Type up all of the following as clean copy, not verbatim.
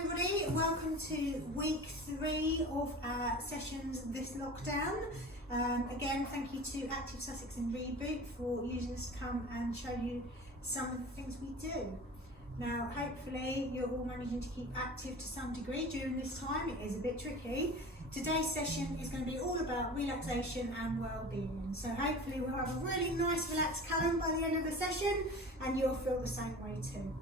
everybody, welcome to week 3 of our sessions this lockdown. Again, thank you to Active Sussex and Reboot for using us to come and show you some of the things we do. Now, hopefully you're all managing to keep active to some degree during this time. It is a bit tricky. Today's session is going to be all about relaxation and well-being. So hopefully we'll have a really nice relaxed Callum by the end of the session and you'll feel the same way too.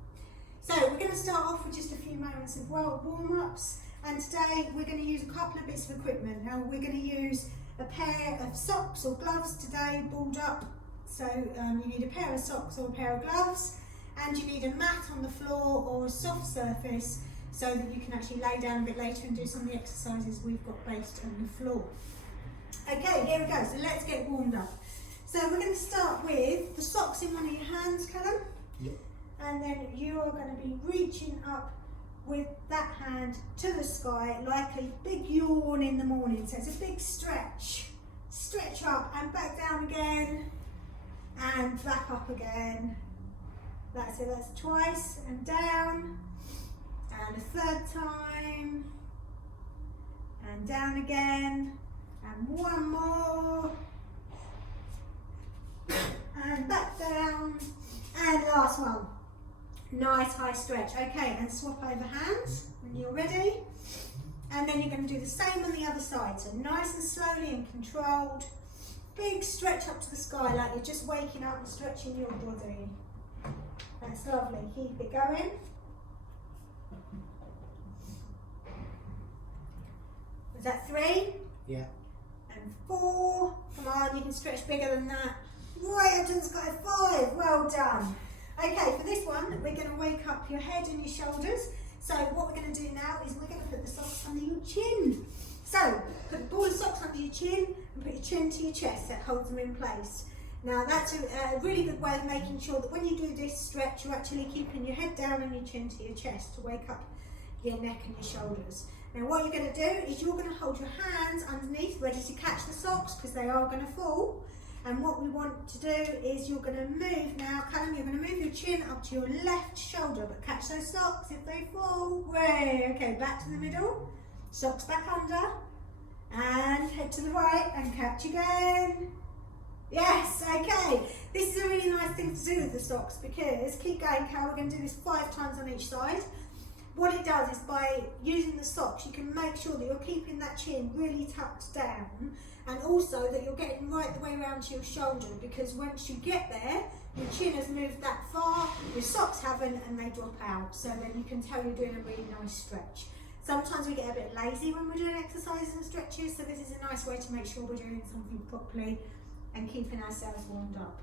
So we're going to start off with just a few moments of warm-ups, and today we're going to use a couple of bits of equipment. Now we're going to use a pair of socks or gloves today, balled up. So you need a pair of socks or a pair of gloves, and you need a mat on the floor or a soft surface so that you can actually lay down a bit later and do some of the exercises we've got based on the floor. Okay, here we go. So let's get warmed up. So we're going to start with the socks in one of your hands, Callum. Yep. And then you are going to be reaching up with that hand to the sky like a big yawn in the morning. So it's a big stretch. Stretch up and back down again and back up again. That's it, that's twice and down. And a third time. And down again. And one more. And back down. And last one. Nice high stretch. Okay, and swap over hands when you're ready. And then you're going to do the same on the other side. So nice and slowly and controlled. Big stretch up to the sky like you're just waking up and stretching your body. That's lovely. Keep it going. Was that 3? Yeah. And 4. Come on, you can stretch bigger than that. Right up to the sky. 5. Well done. Okay, for this one, we're going to wake up your head and your shoulders. So what we're going to do now is we're going to put the socks under your chin. So put a ball of socks under your chin and put your chin to your chest. That holds them in place. Now that's a really good way of making sure that when you do this stretch, you're actually keeping your head down and your chin to your chest to wake up your neck and your shoulders. Now what you're going to do is you're going to hold your hands underneath, ready to catch the socks because they are going to fall. And what we want to do is you're going to move now, Callum, you're going to move your chin up to your left shoulder, but catch those socks if they fall. Way. Okay, back to the middle, socks back under, and head to the right and catch again. Yes, okay. This is a really nice thing to do with the socks because, keep going, Cal, we're going to do this 5 times on each side. What it does is by using the socks, you can make sure that you're keeping that chin really tucked down, and also that you're getting right the way around to your shoulder, because once you get there, your chin has moved that far, your socks haven't, and they drop out. So then you can tell you're doing a really nice stretch. Sometimes we get a bit lazy when we're doing exercises and stretches, so this is a nice way to make sure we're doing something properly and keeping ourselves warmed up.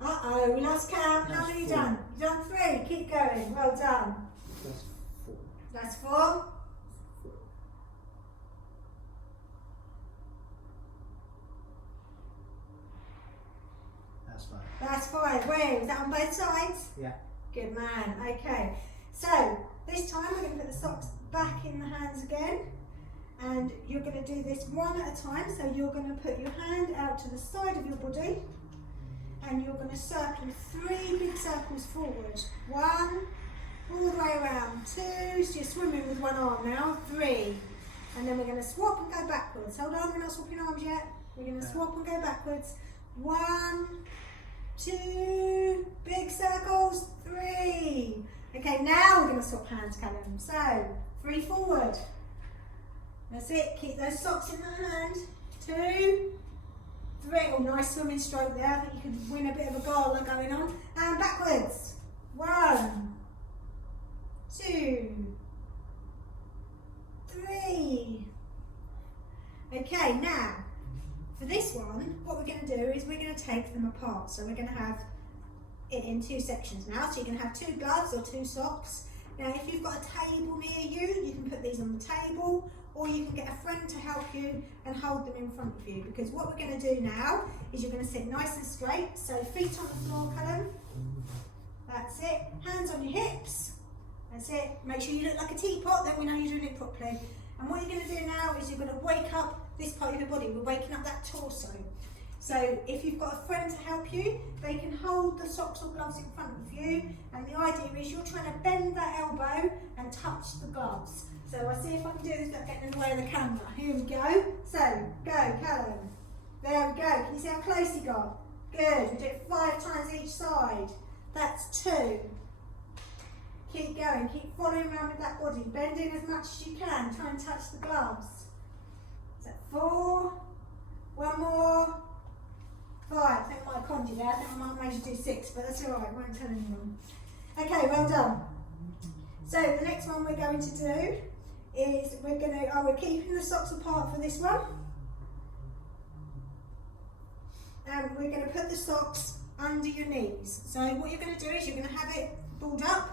Uh-oh, we lost count. How many you done? You've done 3. Keep going. Well done. That's 4. That's 4. That's 5. That's 5. Wait, was that on both sides? Yeah. Good man. Okay. So this time we're going to put the socks back in the hands again. And you're going to do this one at a time. So you're going to put your hand out to the side of your body. And you're going to circle 3 big circles forward. 1, all the way around. 2, so you're swimming with one arm now. 3. And then we're going to swap and go backwards. Hold on, we're not swapping arms yet. We're going to swap and go backwards. 1, 2, big circles, 3. Okay, now we're going to swap hands, Callum. So, 3 forward. That's it, keep those socks in the hand. 2, 3. Oh, nice swimming stroke there. I think you could win a bit of a goal going on. And backwards. 1, 2, 3. Okay, now, for this one, what we're going to do is we're going to take them apart. So we're going to have it in 2 sections now. So you can have 2 gloves or 2 socks. Now if you've got a table near you, you can put these on the table, or you can get a friend to help you and hold them in front of you. Because what we're going to do now is you're going to sit nice and straight. So feet on the floor, Callum. That's it. Hands on your hips. That's it. Make sure you look like a teapot, then we know you're doing it properly. And what you're going to do now is you're going to wake up this part of your body. We're waking up that torso. So if you've got a friend to help you, they can hold the socks or gloves in front of you, and the idea is you're trying to bend that elbow and touch the gloves. So I'll see if I can do this without getting in the way of the camera. Here we go. So, go, Callum. There we go. Can you see how close you got? Good. We do it 5 times each side. That's 2. Keep going. Keep following around with that body. Bend in as much as you can. Try and touch the gloves. Is that 4? One more. 5. I think I might have conned you there. I think I might have made you do 6, but that's alright. I won't tell anyone. Okay, well done. So the next one we're going to do is we're keeping the socks apart for this one. And we're going to put the socks under your knees. So what you're going to do is you're going to have it balled up.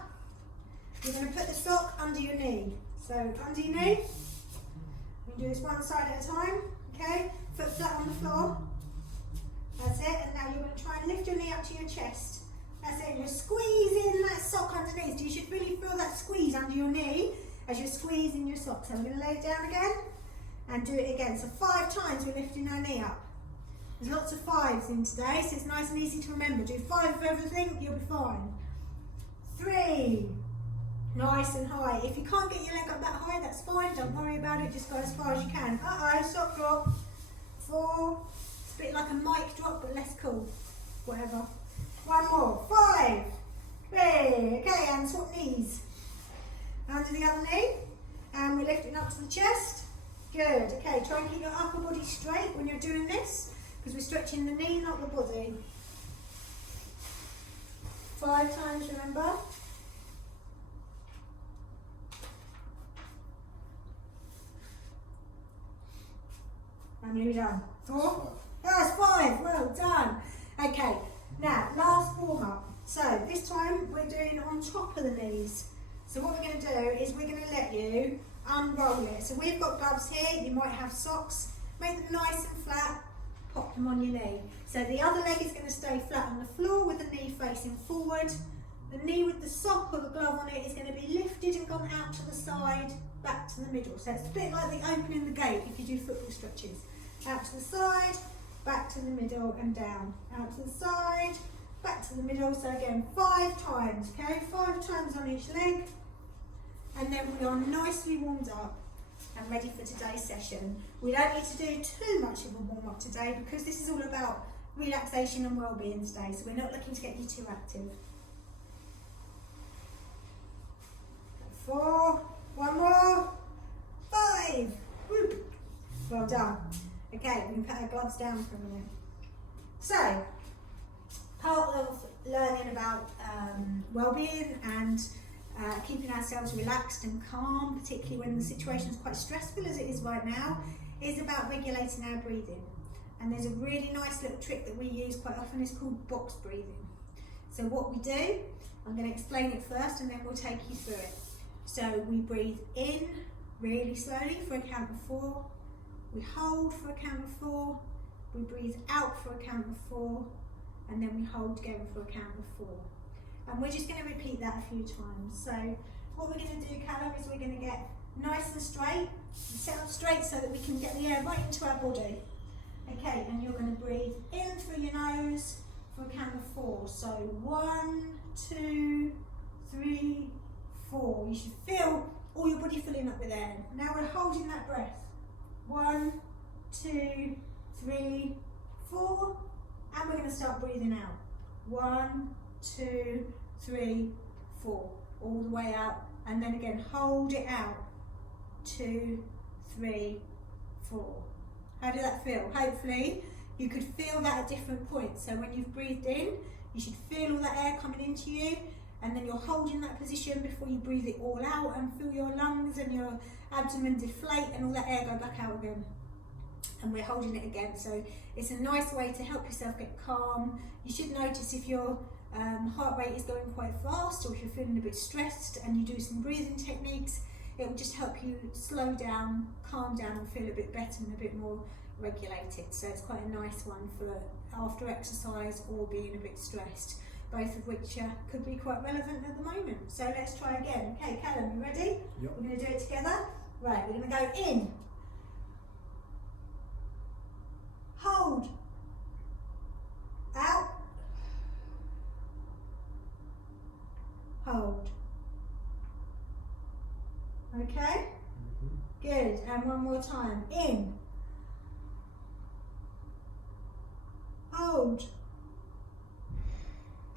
You're going to put the sock under your knee. So under your knee. You can do this one side at a time. Okay, foot flat on the floor. That's it. And now you're going to try and lift your knee up to your chest. That's it. You're squeezing that sock underneath. You should really feel that squeeze under your knee as you're squeezing your sock. So I'm going to lay it down again and do it again. So 5 times we're lifting our knee up. There's lots of 5s in today, so it's nice and easy to remember. Do 5 of everything, you'll be fine. 3, nice and high. If you can't get your leg up that high, that's fine. Don't worry about it. Just go as far as you can. Sock drop. 4. It's a bit like a mic drop, but less cool. Whatever. 1 more. 5. 3. Okay, and swap knees. Under the other knee, and we're lifting up to the chest. Good. Okay, try and keep your upper body straight when you're doing this, because we're stretching the knee, not the body. 5 times, remember. How many have we done? 4? That's 5. Well done. Okay, now last warm up. So this time we're doing on top of the knees. So what we're going to do is we're going to let you unroll it. So we've got gloves here. You might have socks. Make them nice and flat. Pop them on your knee. So the other leg is going to stay flat on the floor with the knee facing forward. The knee with the sock or the glove on it is going to be lifted and gone out to the side, back to the middle. So it's a bit like the opening the gate if you do football stretches. Out to the side, back to the middle and down. Out to the side, back to the middle. So again, 5 times, okay? 5 times on each leg. And then we are nicely warmed up and ready for today's session. We don't need to do too much of a warm up today because this is all about relaxation and well-being today, so we're not looking to get you too active. 4, 1 more, 5. Woo. Well done. Okay, we can put our gloves down for a minute. So, part of learning about well-being and keeping ourselves relaxed and calm, particularly when the situation is quite stressful as it is right now, is about regulating our breathing. And there's a really nice little trick that we use quite often. It's called box breathing. So what we do, I'm going to explain it first and then we'll take you through it. So we breathe in really slowly for a count of 4. We hold for a count of 4. We breathe out for a count of 4. And then we hold again for a count of 4. And we're just going to repeat that a few times. So what we're going to do, Callum, is we're going to get nice and straight, sit up straight so that we can get the air right into our body. Okay, and you're going to breathe in through your nose for a count of 4. So 1, 2, 3, 4. You should feel all your body filling up with air. Now we're holding that breath. 1, 2, 3, 4. And we're going to start breathing out. 1, 2, 3, 4. All the way out. And then again, hold it out. 2, 3, 4. How did that feel? Hopefully you could feel that at different points. So when you've breathed in, you should feel all that air coming into you, and then you're holding that position before you breathe it all out and feel your lungs and your abdomen deflate and all that air go back out again. And we're holding it again. So it's a nice way to help yourself get calm. You should notice if your heart rate is going quite fast or if you're feeling a bit stressed and you do some breathing techniques, it will just help you slow down, calm down and feel a bit better and a bit more regulated. So it's quite a nice one for after exercise or being a bit stressed, both of which could be quite relevant at the moment. So let's try again. Okay, Callum, you ready? Yep. We're going to do it together. Right, we're going to go in, hold, Okay? Good, and one more time. In. Hold.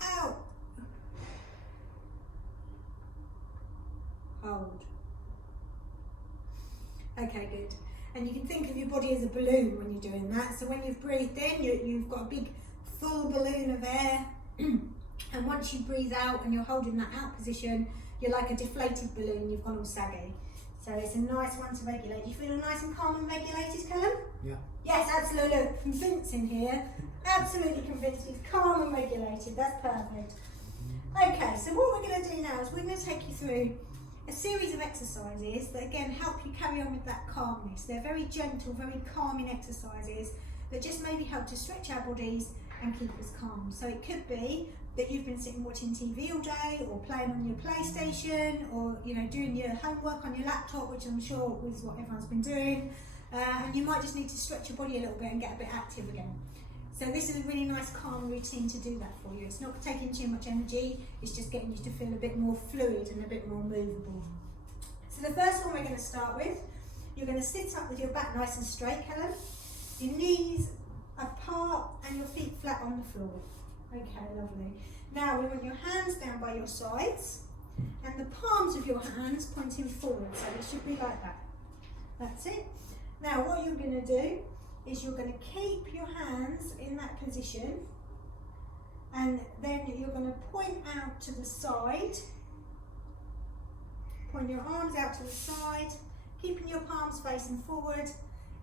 Out. Hold. Okay, good. And you can think of your body as a balloon when you're doing that. So when you've breathed in, you've got a big full balloon of air. And once you breathe out and you're holding that out position, you're like a deflated balloon, you've gone all saggy. So it's a nice one to regulate. You feel all nice and calm and regulated, Callum? Yeah. Yes, absolutely. Look, convincing here. Absolutely convinced. It's calm and regulated. That's perfect. Okay, so what we're going to do now is we're going to take you through a series of exercises that again help you carry on with that calmness. They're very gentle, very calming exercises that just maybe help to stretch our bodies and keep us calm. So it could be that you've been sitting watching TV all day, or playing on your PlayStation, or doing your homework on your laptop, which I'm sure is what everyone's been doing, and you might just need to stretch your body a little bit and get a bit active again. So this is a really nice calm routine to do that for you. It's not taking too much energy, it's just getting you to feel a bit more fluid and a bit more movable. So the first one we're going to start with, you're going to sit up with your back nice and straight, Helen, your knees apart and your feet flat on the floor. Okay, lovely. Now we want your hands down by your sides and the palms of your hands pointing forward, so it should be like that. That's it. Now what you're going to do is you're going to keep your hands in that position, and then you're going to point out to the side, point your arms out to the side, keeping your palms facing forward,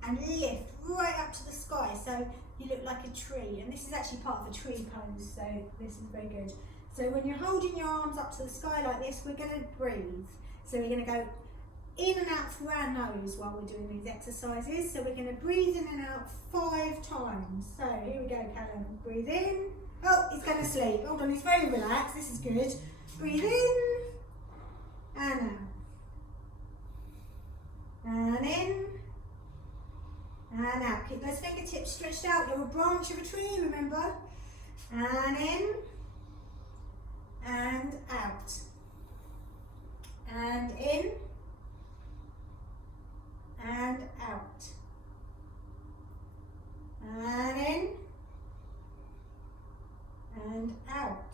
and lift right up to the sky so you look like a tree. And this is actually part of a tree pose, so this is very good. So when you're holding your arms up to the sky like this, we're going to breathe. So we're going to go in and out through our nose while we're doing these exercises. So we're going to breathe in and out 5 times. So here we go, Callum. Breathe in. Oh, he's going to sleep. Hold on, he's very relaxed. This is good. Breathe in and out. And in and out. Keep those fingertips stretched out. You're a branch of a tree, remember? And in and out. And in and out. And in and out.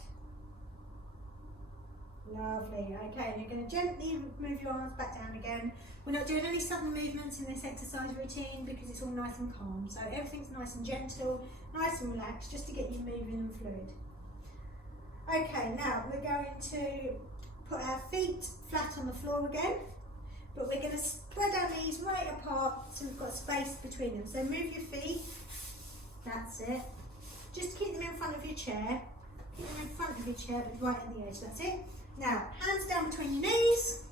Lovely. Okay, and you're going to gently move your arms back down again. We're not doing any sudden movements in this exercise routine because it's all nice and calm. So everything's nice and gentle, nice and relaxed, just to get you moving and fluid. Okay, now we're going to put our feet flat on the floor again, but we're going to spread our knees right apart so we've got space between them. So move your feet, that's it. Just keep them in front of your chair. Keep them in front of your chair, but right at the edge, that's it. Now, hands down between your knees.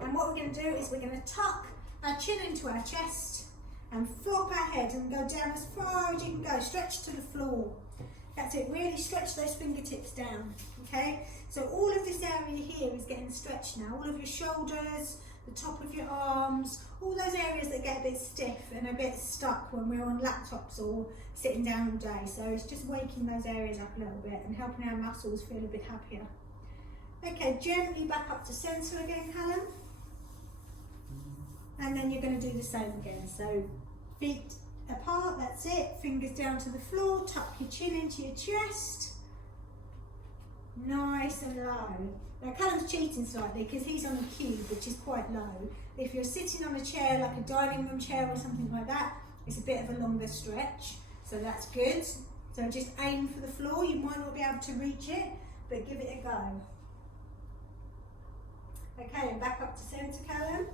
And what we're going to do is we're going to tuck our chin into our chest and flop our head and go down as far as you can go. Stretch to the floor. That's it, really stretch those fingertips down, okay? So all of this area here is getting stretched now. All of your shoulders, the top of your arms, all those areas that get a bit stiff and a bit stuck when we're on laptops or sitting down all day. So it's just waking those areas up a little bit and helping our muscles feel a bit happier. Okay, gently back up to centre again, Callum. And then you're going to do the same again. So feet apart, that's it. Fingers down to the floor, tuck your chin into your chest. Nice and low. Now Callum's cheating slightly because he's on a cube, which is quite low. If you're sitting on a chair, like a dining room chair or something like that, it's a bit of a longer stretch. So that's good. So just aim for the floor. You might not be able to reach it, but give it a go. Okay, and back up to centre, Callum.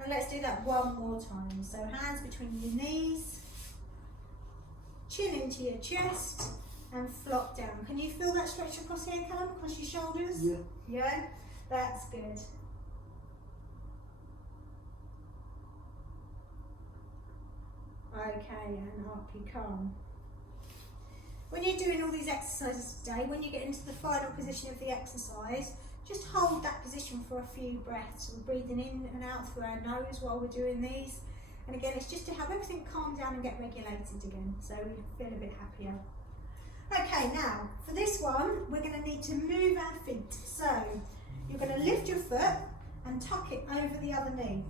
And let's do that one more time. So hands between your knees, chin into your chest, and flop down. Can you feel that stretch across here, Callum, across your shoulders? Yeah. Yeah? That's good. Okay, and up you come. When you're doing all these exercises today, when you get into the final position of the exercise, just hold that position for a few breaths. We're breathing in and out through our nose while we're doing these. And again, it's just to have everything calm down and get regulated again, so we feel a bit happier. Okay, now, for this one, we're going to need to move our feet. So, you're going to lift your foot and tuck it over the other knee.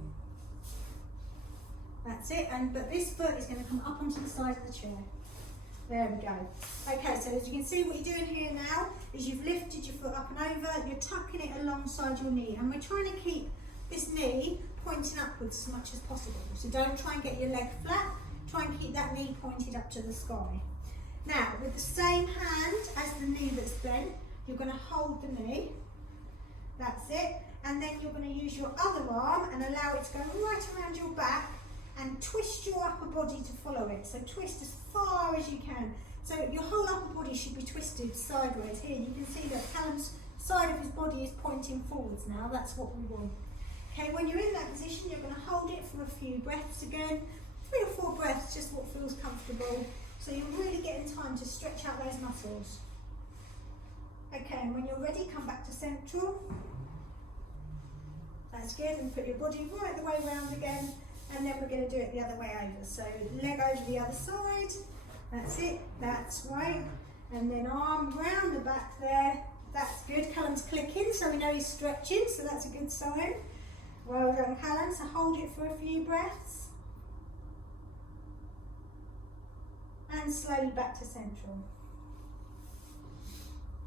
That's it, but this foot is going to come up onto the side of the chair. There we go. Okay, so as you can see, what you're doing here now is you've lifted your foot up and over, you're tucking it alongside your knee, and we're trying to keep this knee pointing upwards as much as possible. So don't try and get your leg flat, try and keep that knee pointed up to the sky. Now, with the same hand as the knee that's bent, you're going to hold the knee. That's it. And then you're going to use your other arm and allow it to go right around your back and twist your upper body to follow it. So twist as far as you can. So your whole upper body should be twisted sideways. Here you can see that Callum's side of his body is pointing forwards now. That's what we want. Okay, when you're in that position, you're going to hold it for a few breaths again. 3 or 4 breaths, just what feels comfortable. So you're really getting time to stretch out those muscles. Okay, and when you're ready, come back to central. That's good, and put your body right the way round again, and then we're going to do it the other way over. So leg over the other side, that's it, that's right, and then arm round the back there, that's good. Callum's clicking, so we know he's stretching, so that's a good sign. Well done, Callum, so hold it for a few breaths. And slowly back to central.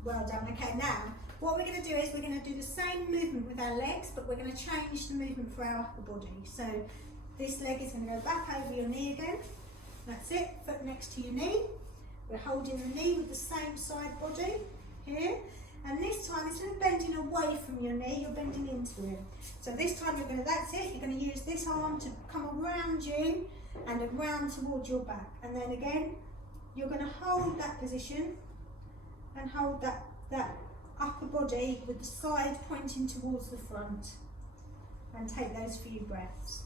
Well done. Okay, now what we're going to do is we're going to do the same movement with our legs, but we're going to change the movement for our upper body. So this leg is going to go back over your knee again. That's it, foot next to your knee. We're holding the knee with the same side body here. And this time, instead of bending away from your knee, you're bending into it. So this time you're going to, that's it, you're going to use this arm to come around you and around towards your back. And then again, you're going to hold that position and hold that upper body with the side pointing towards the front, and take those few breaths.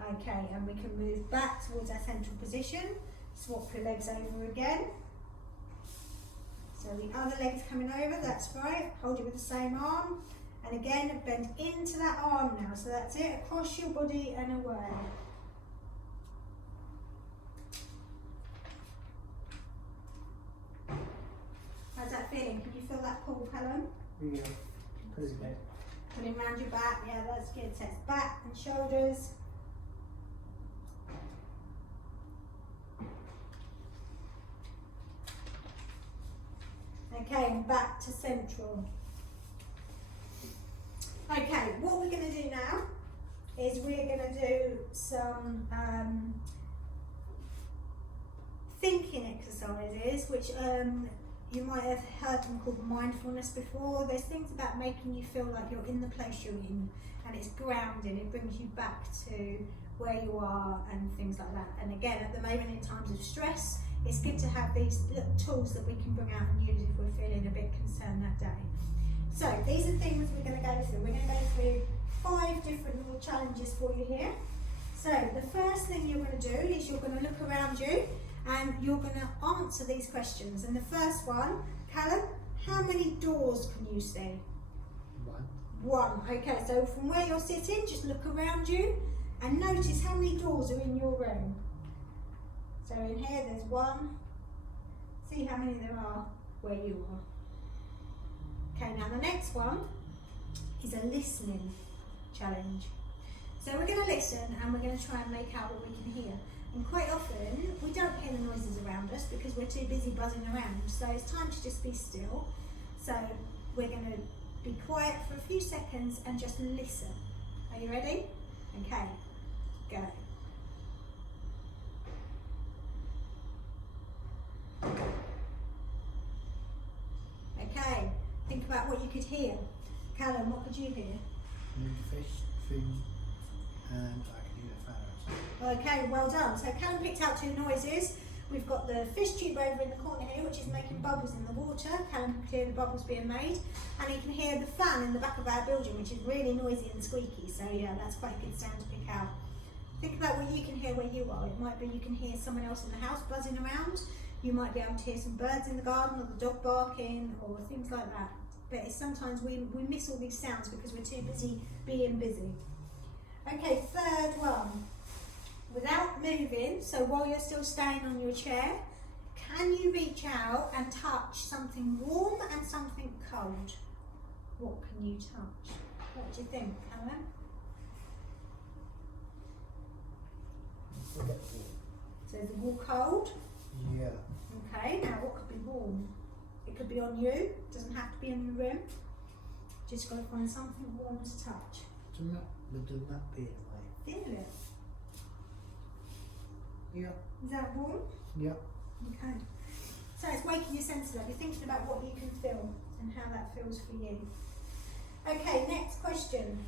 Okay, and we can move back towards our central position, swap your legs over again. So the other leg's coming over, that's right, hold it with the same arm, and again bend into that arm now, so that's it, across your body and away. How's that feeling? Can you feel that pull, Helen? Yeah. Put his back. Put him round your back, yeah, that's good. So it's back and shoulders. Okay, and back to central. Okay, what we're going to do now is we're going to do some thinking exercises, which you might have heard them called mindfulness before. There's things about making you feel like you're in the place you're in, and it's grounding, it brings you back to where you are and things like that. And again, at the moment in times of stress, it's good to have these little tools that we can bring out and use if we're feeling a bit concerned that day. So these are things we're going to go through. We're going to go through 5 different little challenges for you here. So the first thing you're going to do is you're going to look around you and you're going to answer these questions. And the first one, Callum, how many doors can you see? 1. Okay, so from where you're sitting, just look around you and notice how many doors are in your room. So in here there's 1. See how many there are where you are. Okay, now the next one is a listening challenge. So we're going to listen and we're going to try and make out what we can hear. And quite often we don't hear the noises around us because we're too busy buzzing around. So it's time to just be still. So we're going to be quiet for a few seconds and just listen. Are you ready? Okay, go. Okay, think about what you could hear. Callum, what could you hear? Fish, food, and I can hear the fan. Okay, well done. So Callum picked out 2 noises. We've got the fish tube over in the corner here, which is making bubbles in the water. Callum can hear the bubbles being made. And he can hear the fan in the back of our building, which is really noisy and squeaky. So yeah, that's quite a good sound to pick out. Think about what you can hear where you are. It might be you can hear someone else in the house buzzing around. You might be able to hear some birds in the garden, or the dog barking, or things like that. But it's sometimes we miss all these sounds because we're too busy being busy. Okay, third one. Without moving, so while you're still staying on your chair, can you reach out and touch something warm and something cold? what can you touch? What do you think, Callum? Forget the wall. So is the wall cold? Yeah. Okay, now what could be warm? It could be on you, it doesn't have to be in the room. Just got to find something warm to touch. Would the mat be in the way? Feel it. Yeah. Is that warm? Yeah. Okay. So it's waking your senses up. You're thinking about what you can feel and how that feels for you. Okay, next question.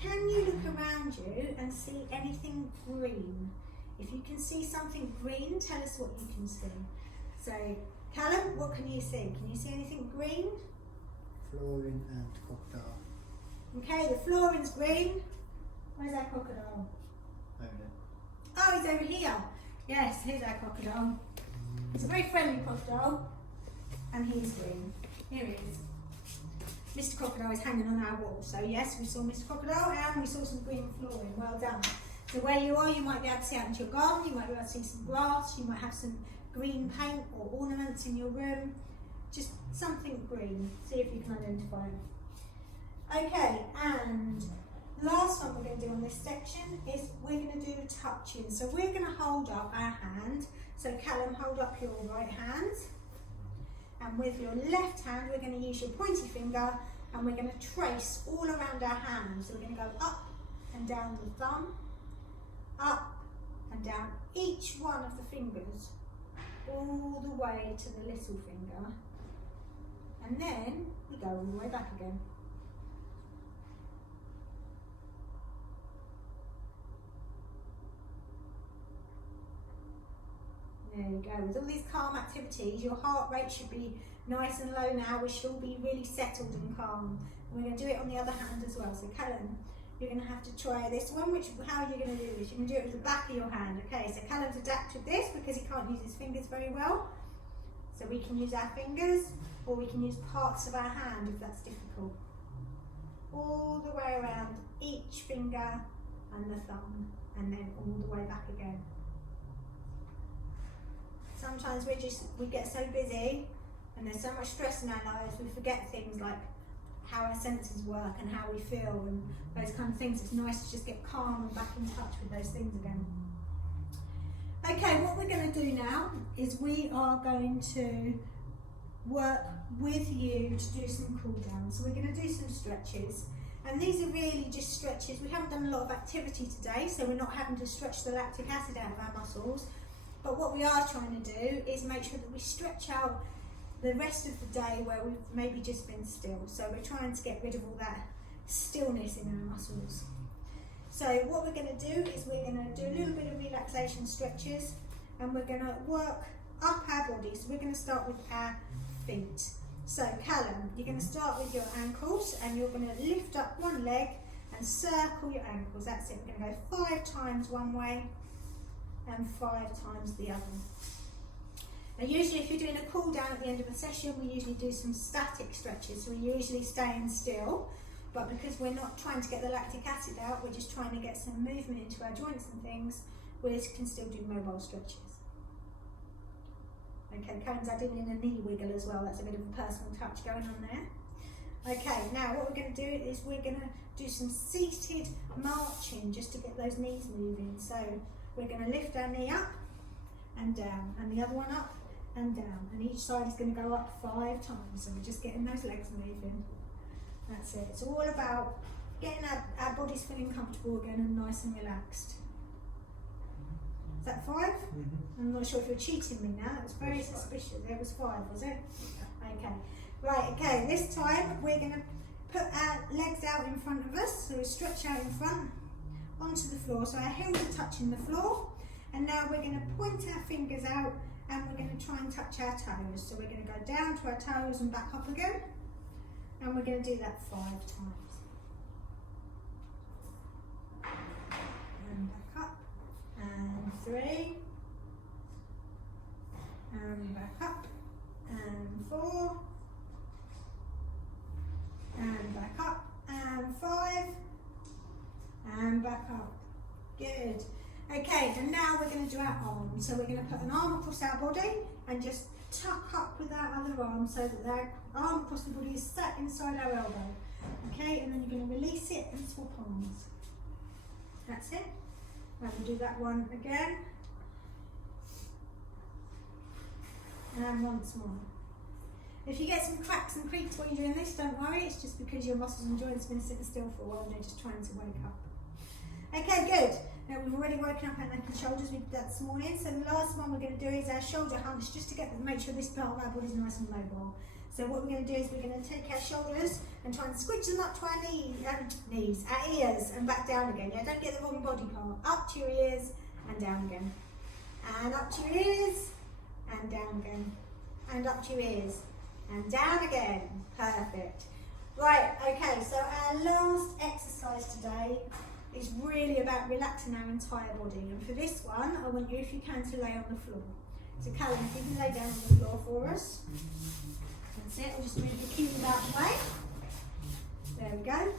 Can you look around you and see anything green? If you can see something green, tell us what you can see. So, Callum, what can you see? Can you see anything green? Flooring and crocodile. Okay, the flooring's green. Where's our crocodile? Over there. Oh, he's over here. Yes, here's our crocodile. He's a very friendly crocodile, and he's green. Here he is. Mr. Crocodile is hanging on our wall. So yes, we saw Mr. Crocodile and we saw some green flooring. Well done. So where you are, you might be able to see out into your garden, you might be able to see some grass, you might have some green paint or ornaments in your room. Just something green. See if you can identify it. Okay, and last one we're going to do on this section is we're going to do touching. So we're going to hold up our hand. So Callum, hold up your right hand. And with your left hand, we're going to use your pointy finger and we're going to trace all around our hands. So we're going to go up and down the thumb, up and down each one of the fingers, all the way to the little finger. And then we go all the way back again. There you go. With all these calm activities, your heart rate should be nice and low now. We should all be really settled and calm. And we're going to do it on the other hand as well. So Callum, you're going to have to try this one. How are you going to do this? You're going to do it with the back of your hand. Okay, so Callum's adapted this because he can't use his fingers very well. So we can use our fingers or we can use parts of our hand if that's difficult. All the way around each finger and the thumb, and then all the way back again. Sometimes we get so busy and there's so much stress in our lives, we forget things like how our senses work and how we feel and those kind of things. It's nice to just get calm and back in touch with those things again. Okay, what we're going to do now is we are going to work with you to do some cool downs. So we're going to do some stretches, and these are really just stretches. We haven't done a lot of activity today, so we're not having to stretch the lactic acid out of our muscles. But what we are trying to do is make sure that we stretch out the rest of the day where we've maybe just been still. So we're trying to get rid of all that stillness in our muscles. So what we're going to do is we're going to do a little bit of relaxation stretches, and we're going to work up our body. So we're going to start with our feet. So Callum, you're going to start with your ankles, and you're going to lift up one leg and circle your ankles. That's it. We're going to go 5 times one way and 5 times the other. Now usually if you're doing a cool down at the end of a session, we usually do some static stretches, so we're usually staying still, but because we're not trying to get the lactic acid out, we're just trying to get some movement into our joints and things, we can still do mobile stretches. Okay, Karen's adding in a knee wiggle as well, that's a bit of a personal touch going on there. Okay, now what we're going to do is we're going to do some seated marching just to get those knees moving. So we're going to lift our knee up and down, and the other one up and down, and each side is going to go up 5 times. So we're just getting those legs moving. That's it. It's all about getting our bodies feeling comfortable again and nice and relaxed. Is that 5? Mm-hmm. I'm not sure if you're cheating me now. It was very suspicious. It was 5, was it? Okay. Right, okay. This time we're going to put our legs out in front of us. So we stretch out in front onto the floor. So our heels are touching the floor. And now we're going to point our fingers out and we're going to try and touch our toes. So we're going to go down to our toes and back up again. And we're going to do that 5 times. And back up. And 3. And back up. And 4. And back up. And 5. And back up. Good. Okay, and now we're going to do our arms. So we're going to put an arm across our body and just tuck up with that other arm so that that arm across the body is sat inside our elbow. Okay, and then you're going to release it and swap arms. That's it. And we'll do that one again. And once more. If you get some cracks and creaks while you're doing this, don't worry, it's just because your muscles and joints have been sitting still for a while and they're just trying to wake up. Okay, good. Now we've already woken up our neck and shoulders, we did that this morning. So the last one we're going to do is our shoulder hunch, just to make sure this part of our body is nice and mobile. So what we're going to do is we're going to take our shoulders and try and squidge them up to our our ears and back down again. Yeah, don't get the wrong body part. Up to your ears and down again. And up to your ears and down again. And up to your ears and down again. Perfect. Right, okay, so our last exercise today is really about relaxing our entire body. And for this one, I want you, if you can, to lay on the floor. So Callum, if you can lay down on the floor for us. That's it, we'll just move the cube out of the way. There we go.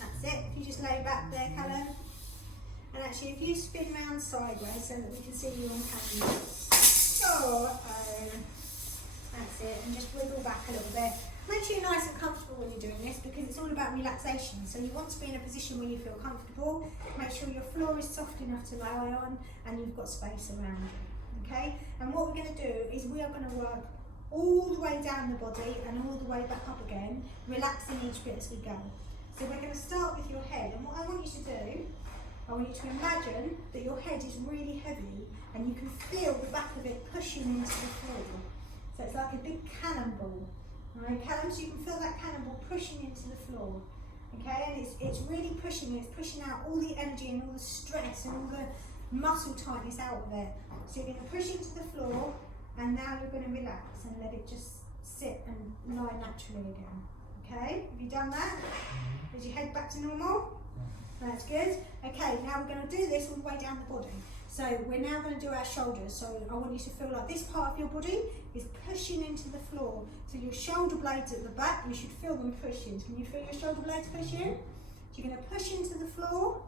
That's it, if you just lay back there, Callum. And actually, if you spin round sideways so that we can see you on camera. Oh, that's it, and just wiggle back a little bit. Make sure you're nice and comfortable when you're doing this because it's all about relaxation. So you want to be in a position where you feel comfortable. Make sure your floor is soft enough to lie on and you've got space around you. Okay? And what we're going to do is we are going to work all the way down the body and all the way back up again, relaxing each bit as we go. So we're going to start with your head. And what I want you to do, I want you to imagine that your head is really heavy and you can feel the back of it pushing into the floor. So it's like a big cannonball. Alright, Callum, so you can feel that cannonball pushing into the floor. Okay, and it's really pushing it, it's pushing out all the energy and all the stress and all the muscle tightness out of it. So you're going to push into the floor and now you're going to relax and let it just sit and lie naturally again. Okay, have you done that? Is your head back to normal? That's good. Okay, now we're going to do this all the way down the body. So we're now going to do our shoulders. So I want you to feel like this part of your body is pushing into the floor. So your shoulder blades at the back, you should feel them pushing. Can you feel your shoulder blades pushing? So you're going to push into the floor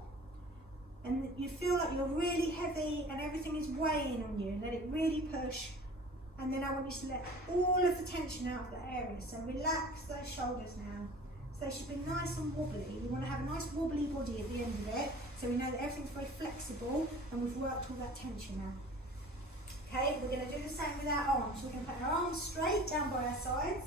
and you feel like you're really heavy and everything is weighing on you. Let it really push. And then I want you to let all of the tension out of that area. So relax those shoulders now. So they should be nice and wobbly. We want to have a nice wobbly body at the end of it, so we know that everything's very flexible and we've worked all that tension out. Okay, we're going to do the same with our arms. We're going to put our arms straight down by our sides,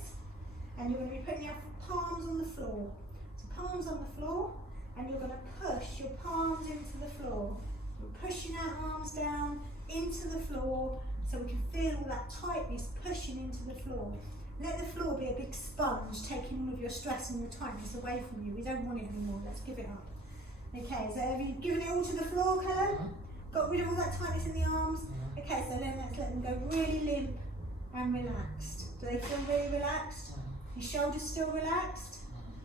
and you're going to be putting your palms on the floor. So palms on the floor, and you're going to push your palms into the floor. We're pushing our arms down into the floor, so we can feel all that tightness pushing into the floor. Let the floor be a big sponge, taking all of your stress and your tightness away from you. We don't want it anymore, let's give it up. Okay, so have you given it all to the floor, Callum? Got rid of all that tightness in the arms? Okay, so then let's let them go really limp and relaxed. Do they feel really relaxed? Your shoulders still relaxed?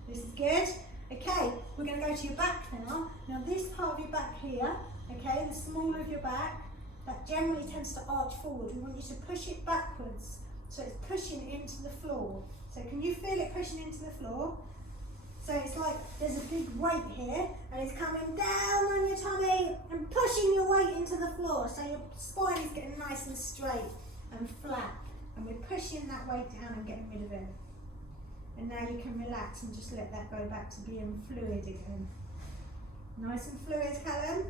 This is good. Okay, we're going to go to your back now. Now this part of your back here, okay, the small of your back, that generally tends to arch forward. We want you to push it backwards. So it's pushing into the floor. So can you feel it pushing into the floor? So it's like there's a big weight here and it's coming down on your tummy and pushing your weight into the floor. So your spine is getting nice and straight and flat. And we're pushing that weight down and getting rid of it. And now you can relax and just let that go back to being fluid again. Nice and fluid, Callum?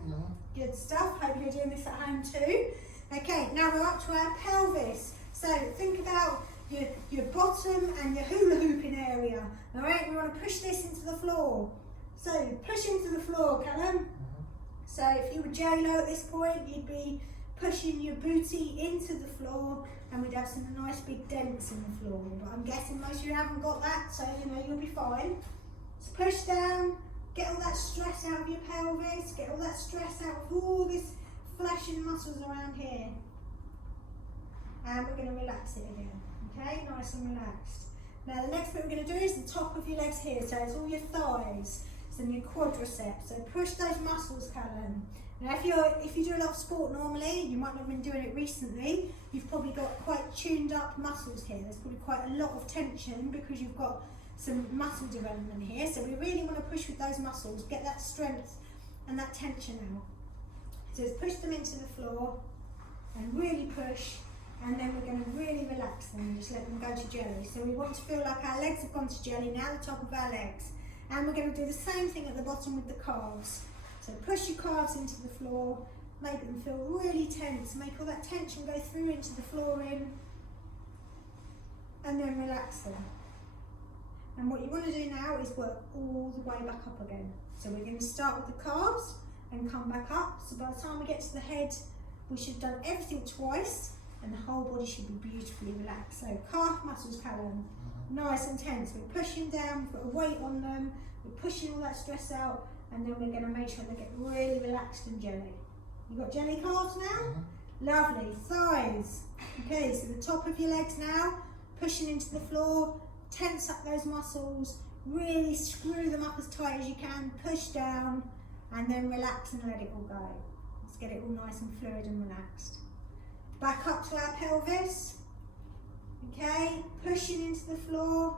Good stuff. Hope you're doing this at home too. Okay, now we're up to our pelvis. So think about your bottom and your hula hooping area. Alright, we want to push this into the floor. So push into the floor, Callum. So if you were J-Lo at this point, you'd be pushing your booty into the floor and we'd have some nice big dents in the floor. But I'm guessing most of you haven't got that, so you'll be fine. So push down, get all that stress out of your pelvis, get all that stress out of all this flesh and muscles around here. And we're going to relax it again, okay? Nice and relaxed. Now the next bit we're going to do is the top of your legs here, so it's all your thighs, so your quadriceps. So push those muscles, Callum. Now if you do a lot of sport normally, you might not have been doing it recently, you've probably got quite tuned up muscles here. There's probably quite a lot of tension because you've got some muscle development here. So we really want to push with those muscles, get that strength and that tension out. So just push them into the floor and really push, and then we're going to really relax them and just let them go to jelly. So we want to feel like our legs have gone to jelly, now the top of our legs. And we're going to do the same thing at the bottom with the calves. So push your calves into the floor, make them feel really tense, make all that tension go through into the flooring, and then relax them. And what you want to do now is work all the way back up again. So we're going to start with the calves and come back up. So by the time we get to the head, we should have done everything twice, and the whole body should be beautifully relaxed. So calf muscles, Callum, nice and tense. We're pushing down, we've got a weight on them, we're pushing all that stress out, and then we're going to make sure they get really relaxed and jelly. You got jelly calves now? Lovely. Thighs. Okay, so the top of your legs now, pushing into the floor, tense up those muscles, really screw them up as tight as you can, push down, and then relax and let it all go. Let's get it all nice and fluid and relaxed. Back up to our pelvis. Okay, pushing into the floor.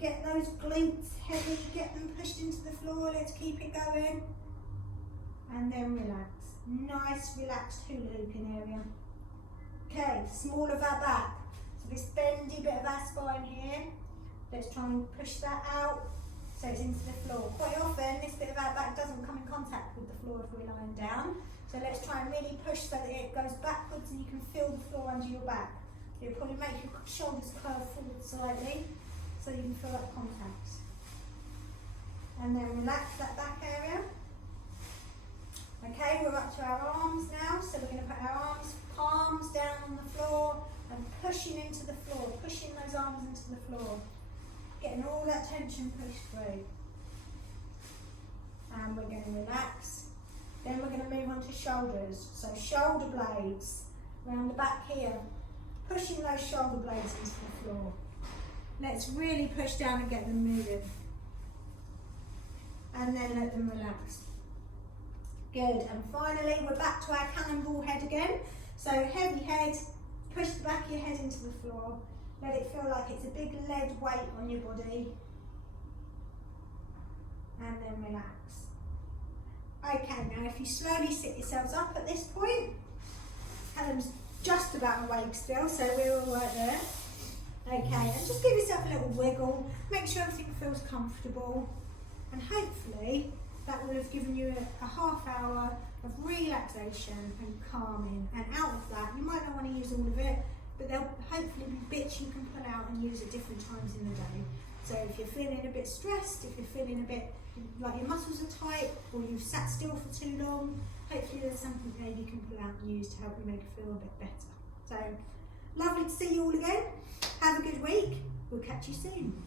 Get those glutes heavy, get them pushed into the floor, let's keep it going. And then relax. Nice relaxed hula hooping area. Okay, small of our back. So this bendy bit of our spine here, let's try and push that out so it's into the floor. Quite often this bit of our back doesn't come in contact with the floor if we're lying down. So let's try and really push so that it goes backwards and you can feel the floor under your back. It'll probably make your shoulders curve forward slightly so you can feel that contact. And then relax that back area. Okay, we're up to our arms now, so we're going to put our arms, palms down on the floor and pushing into the floor, pushing those arms into the floor, getting all that tension pushed through. And we're going to relax. Then we're going to move on to shoulders. So shoulder blades around the back here, pushing those shoulder blades into the floor. Let's really push down and get them moving. And then let them relax. Good, and finally we're back to our cannonball head again. So heavy head, push the back of your head into the floor. Let it feel like it's a big lead weight on your body. And then relax. Okay, now if you slowly sit yourselves up at this point, Callum's just about awake still, so we're all right there. Okay, and just give yourself a little wiggle, make sure everything feels comfortable, and hopefully that will have given you a half hour of relaxation and calming. And out of that, you might not want to use all of it, but there'll hopefully be bits you can pull out and use at different times in the day. So if you're feeling a bit stressed, if you're feeling a bit like your muscles are tight, or you've sat still for too long, hopefully there's something there you can pull out and use to help you make you feel a bit better. So lovely to see you all again. Have a good week. We'll catch you soon.